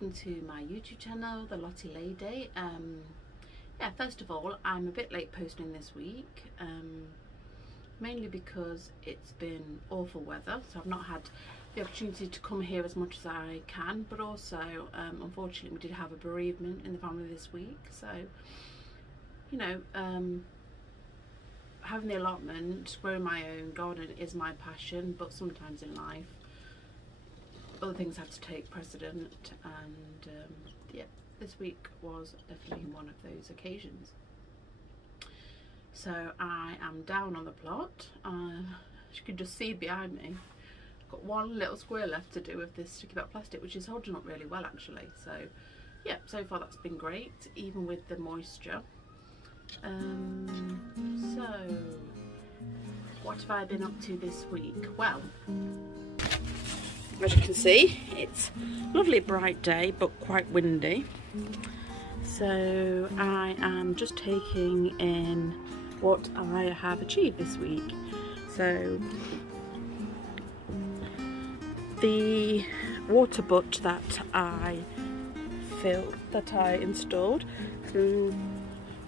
welcome to my YouTube channel, The Lottie Lady. Yeah, first of all, I'm a bit late posting this week, mainly because it's been awful weather, so I've not had the opportunity to come here as much as I can, but also unfortunately we did have a bereavement in the family this week, so you know, having the allotment, growing my own garden is my passion, but sometimes in life other things have to take precedent, and yeah, this week was definitely one of those occasions. So I am down on the plot. As you can just see behind me, I've got one little square left to do with this sticky back plastic, which is holding up really well actually. So yeah, so far that's been great, even with the moisture. So what have I been up to this week? Well, as you can see, it's a lovely bright day but quite windy, so I am just taking in what I have achieved this week. So the water butt that I installed,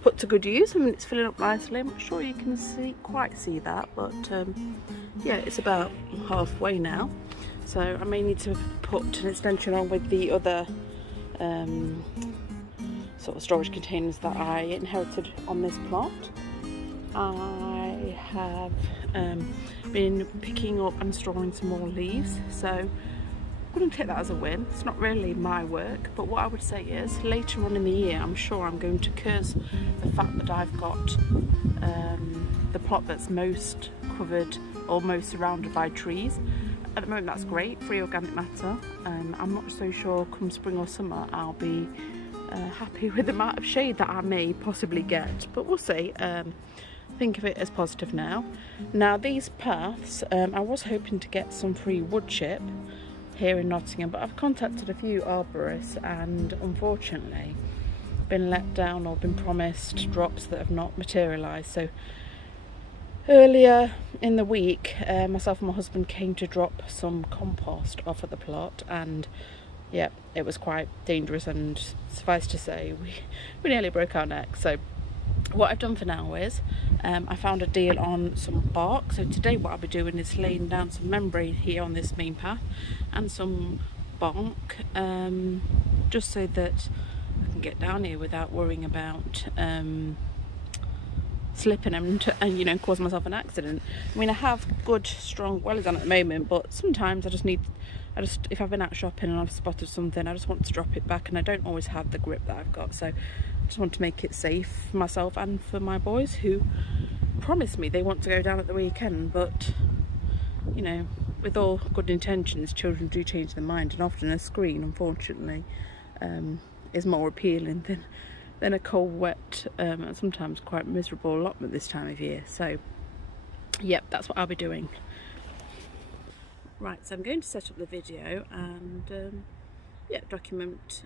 put to good use. I mean, it's filling up nicely. I'm not sure you can quite see that, but yeah, it's about halfway now. So I may need to put an extension on with the other sort of storage containers that I inherited on this plot. I have been picking up and storing some more leaves, so I'm going to take that as a win. It's not really my work, but what I would say is later on in the year I'm sure I'm going to curse the fact that I've got the plot that's most covered or most surrounded by trees. At the moment that's great, free organic matter. I'm not so sure come spring or summer I'll be happy with the amount of shade that I may possibly get, but we'll see. Think of it as positive now. Now these paths, I was hoping to get some free wood chip here in Nottingham, but I've contacted a few arborists and unfortunately been let down or been promised drops that have not materialised. So earlier in the week, myself and my husband came to drop some compost off at the plot, and yeah, it was quite dangerous, and suffice to say we nearly broke our neck. So what I've done for now is I found a deal on some bark. So today what I'll be doing is laying down some membrane here on this main path and some bark, just so that I can get down here without worrying about slipping and you know, cause myself an accident. I mean, I have good strong wellies on at the moment, but sometimes I just if I've been out shopping and I've spotted something, I just want to drop it back, and I don't always have the grip that I've got, so I just want to make it safe for myself and for my boys, who promised me they want to go down at the weekend. But you know, with all good intentions, children do change their mind, and often a screen, unfortunately, is more appealing than a cold, wet, and sometimes quite miserable allotment this time of year. So yep, that's what I'll be doing. Right, so I'm going to set up the video and yeah, document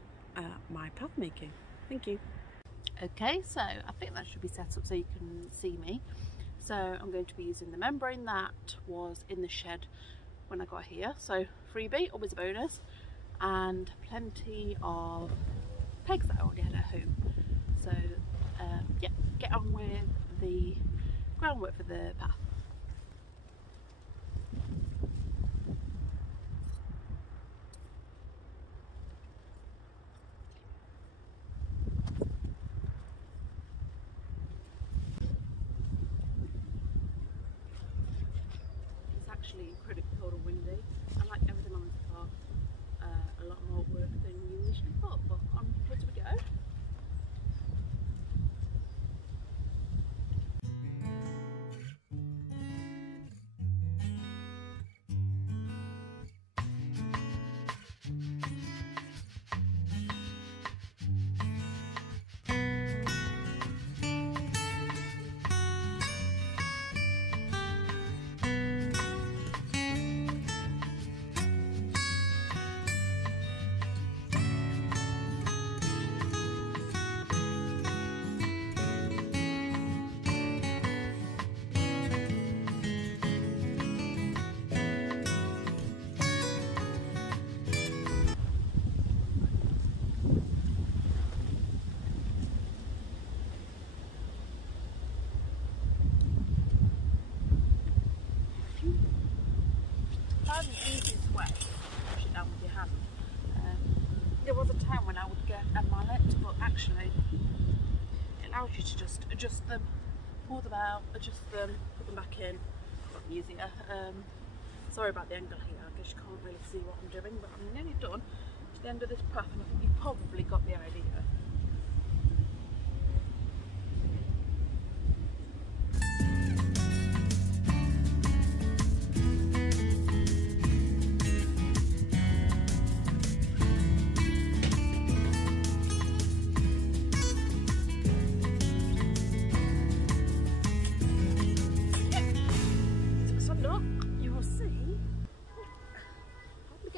my path making. Thank you. Okay, so I think that should be set up so you can see me. So I'm going to be using the membrane that was in the shed when I got here. So freebie, always a bonus, and plenty of pegs that I already had at home. So yeah, get on with the groundwork for the path. It's actually pretty cold and windy. I like everything on this path a lot more work than you initially thought, but onwards we go. find the easiest way to push it down with your hand. There was a time when I would get a mallet, but actually it allows you to just adjust them, pull them out, adjust them, put them back in. A lot easier. Sorry about the angle here, I guess you can't really see what I'm doing, but I'm nearly done to the end of this path, and I think you've probably got the idea.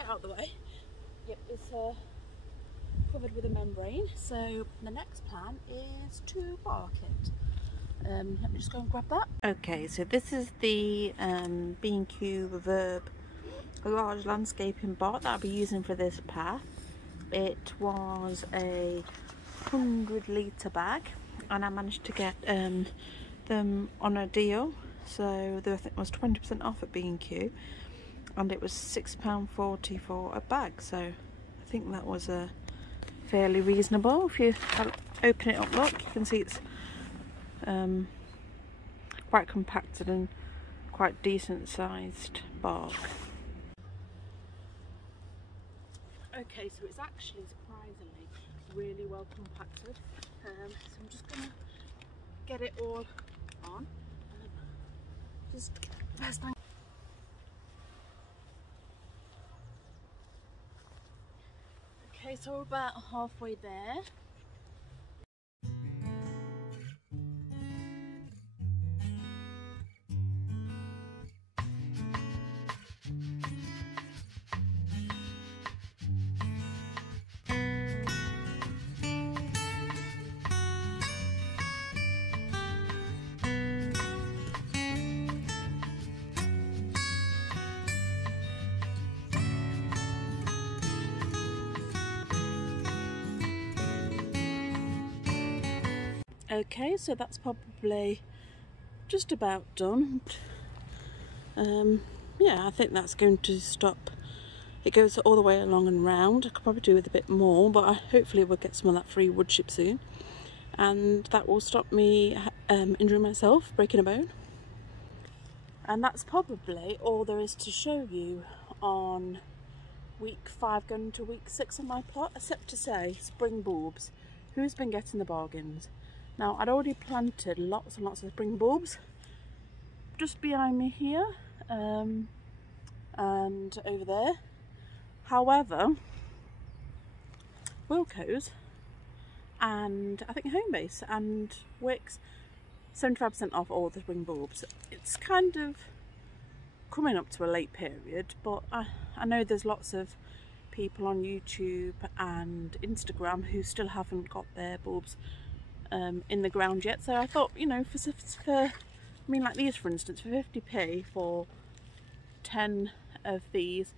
Out the way. Yep, it's covered with a membrane, so the next plan is to bark it. Let me just go and grab that. Okay, so this is the B&Q Reverb large landscaping bark that I'll be using for this path. It was a 100-litre bag, and I managed to get them on a deal, so I think it was 20% off at B&Q. And it was £6.40 for a bag, so I think that was fairly reasonable. If you open it up, look, you can see it's quite compacted and quite decent sized bark. Okay, so it's actually surprisingly really well compacted. So I'm just gonna get it all on. Just first time. Okay, so we're about halfway there. Okay, so that's probably just about done. Yeah, I think that's going to stop. It goes all the way along and round. I could probably do with a bit more, but hopefully we'll get some of that free wood chip soon, and that will stop me injuring myself, breaking a bone. And that's probably all there is to show you on week 5 going to week 6 on my plot, except to say spring bulbs. Who's been getting the bargains? Now, I'd already planted lots and lots of spring bulbs just behind me here and over there. However, Wilco's and I think Homebase and Wicks, 75% off all the spring bulbs. It's kind of coming up to a late period, but I know there's lots of people on YouTube and Instagram who still haven't got their bulbs in the ground yet, so I thought, you know, for I mean, like these for instance, for 50p for 10 of these,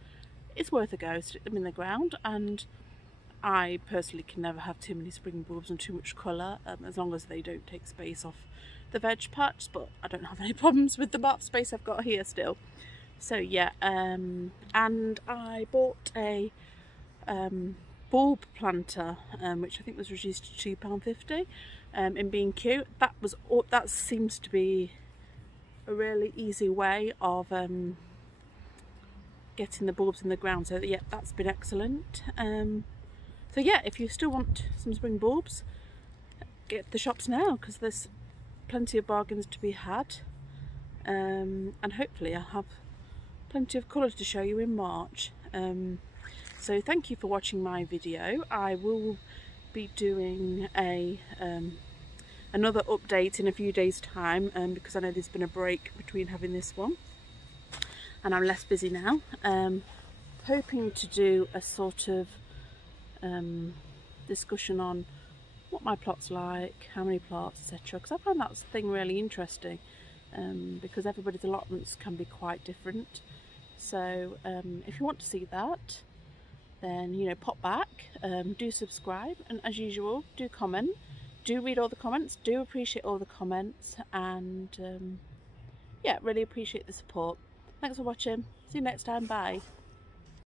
it's worth a go. Stick them in the ground, and I personally can never have too many spring bulbs and too much colour, as long as they don't take space off the veg patch, but I don't have any problems with the amount of space I've got here still. So yeah, and I bought a bulb planter, which I think was reduced to £2.50 in B&Q. That seems to be a really easy way of getting the bulbs in the ground, so yeah, that's been excellent. So yeah, if you still want some spring bulbs, get the shops now, because there's plenty of bargains to be had, and hopefully I'll have plenty of colour to show you in March. So thank you for watching my video. I will be doing another update in a few days time, because I know there's been a break between having this one and I'm less busy now. Hoping to do a sort of discussion on what my plot's like, how many plots, etc., because I find that thing really interesting, because everybody's allotments can be quite different. So if you want to see that, then, you know, pop back, do subscribe, and as usual, do comment, do read all the comments, do appreciate all the comments, and yeah, really appreciate the support. Thanks for watching. See you next time. Bye.